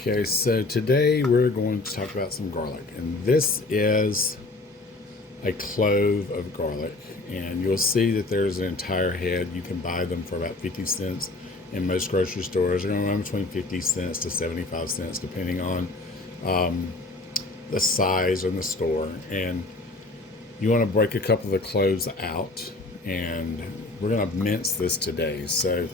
Okay, so today we're going to talk about some garlic, and this is a clove of garlic, and you'll see that there's an entire head. You can buy them for about 50 cents in most grocery stores. They're going to run between 50 cents to 75 cents depending on the size in the store. And you want to break a couple of the cloves out, and we're going to mince this today. So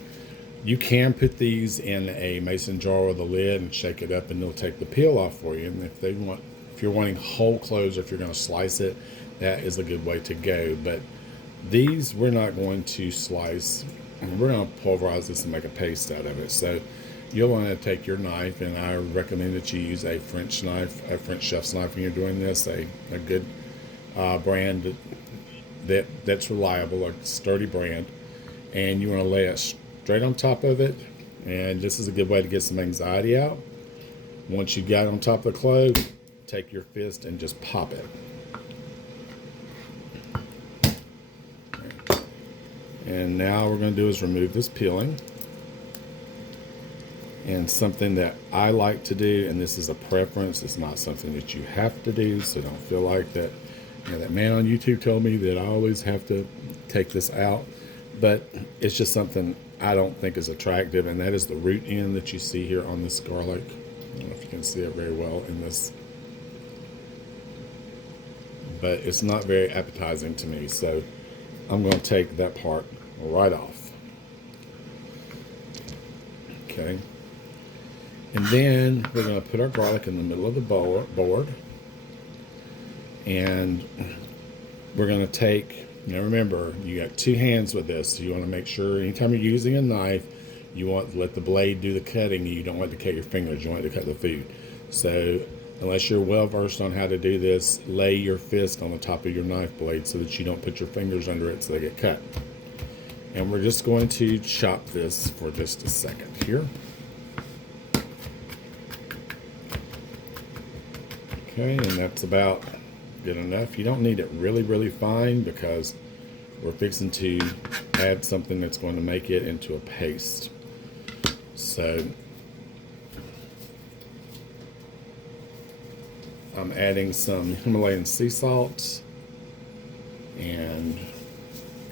you can put these in a mason jar with a lid and shake it up, and they'll take the peel off for you. And if you're wanting whole cloves, or if you're going to slice it, that is a good way to go. But these we're not going to slice, and we're going to pulverize this and make a paste out of it. So you'll want to take your knife, and I recommend that you use a French knife, a French chef's knife when you're doing this, a good brand that's reliable, a sturdy brand, and you want to lay it straight on top of it. And this is a good way to get some anxiety out. Once you got it on top of the clove, take your fist and just pop it. And now we're going to do is remove this peeling. And something that I like to do, and this is a preference, it's not something that you have to do, so don't feel like that, that man on YouTube told me that I always have to take this out. But it's just something I don't think is attractive, and that is the root end that you see here on this garlic. I don't know if you can see it very well in this, but it's not very appetizing to me, so I'm going to take that part right off. Okay, and then we're going to put our garlic in the middle of the board, and we're going to take, now remember, you got two hands with this, so you want to make sure anytime you're using a knife, you want to let the blade do the cutting. You don't want to cut your fingers, you want to cut the food. So unless you're well versed on how to do this, lay your fist on the top of your knife blade so that you don't put your fingers under it so they get cut. And we're just going to chop this for just a second here. Okay, and that's about good enough. You don't need it really fine, because we're fixing to add something that's going to make it into a paste. So I'm adding some Himalayan sea salt, and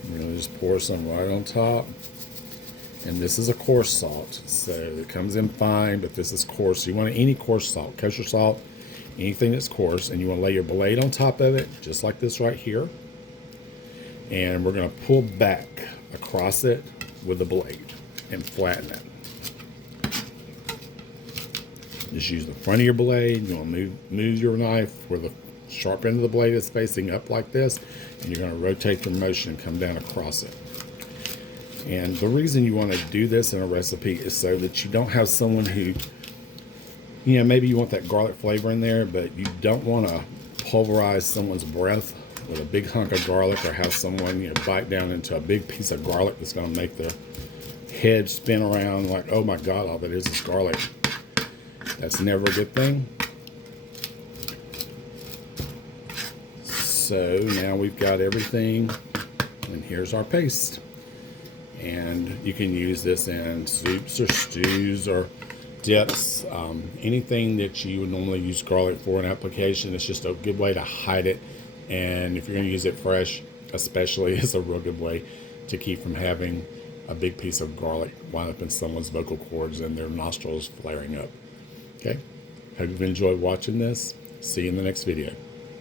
I'm going to just pour some right on top. And this is a coarse salt, so it comes in fine, but this is coarse. You want any coarse salt, kosher salt, anything that's coarse, and you want to lay your blade on top of it, just like this right here. And we're going to pull back across it with the blade and flatten it. Just use the front of your blade. You want to move your knife where the sharp end of the blade is facing up like this, and you're going to rotate the motion and come down across it. And the reason you want to do this in a recipe is so that you don't have someone who, maybe you want that garlic flavor in there, but you don't want to pulverize someone's breath with a big hunk of garlic, or have someone bite down into a big piece of garlic that's going to make their head spin around like, oh my God, all that is garlic. That's never a good thing. So now we've got everything, and here's our paste. And you can use this in soups or stews or dips, anything that you would normally use garlic for in application. It's just a good way to hide it, and if you're going to use it fresh especially, it's a real good way to keep from having a big piece of garlic wind up in someone's vocal cords and their nostrils flaring up. Okay, hope you've enjoyed watching this. See you in the next video.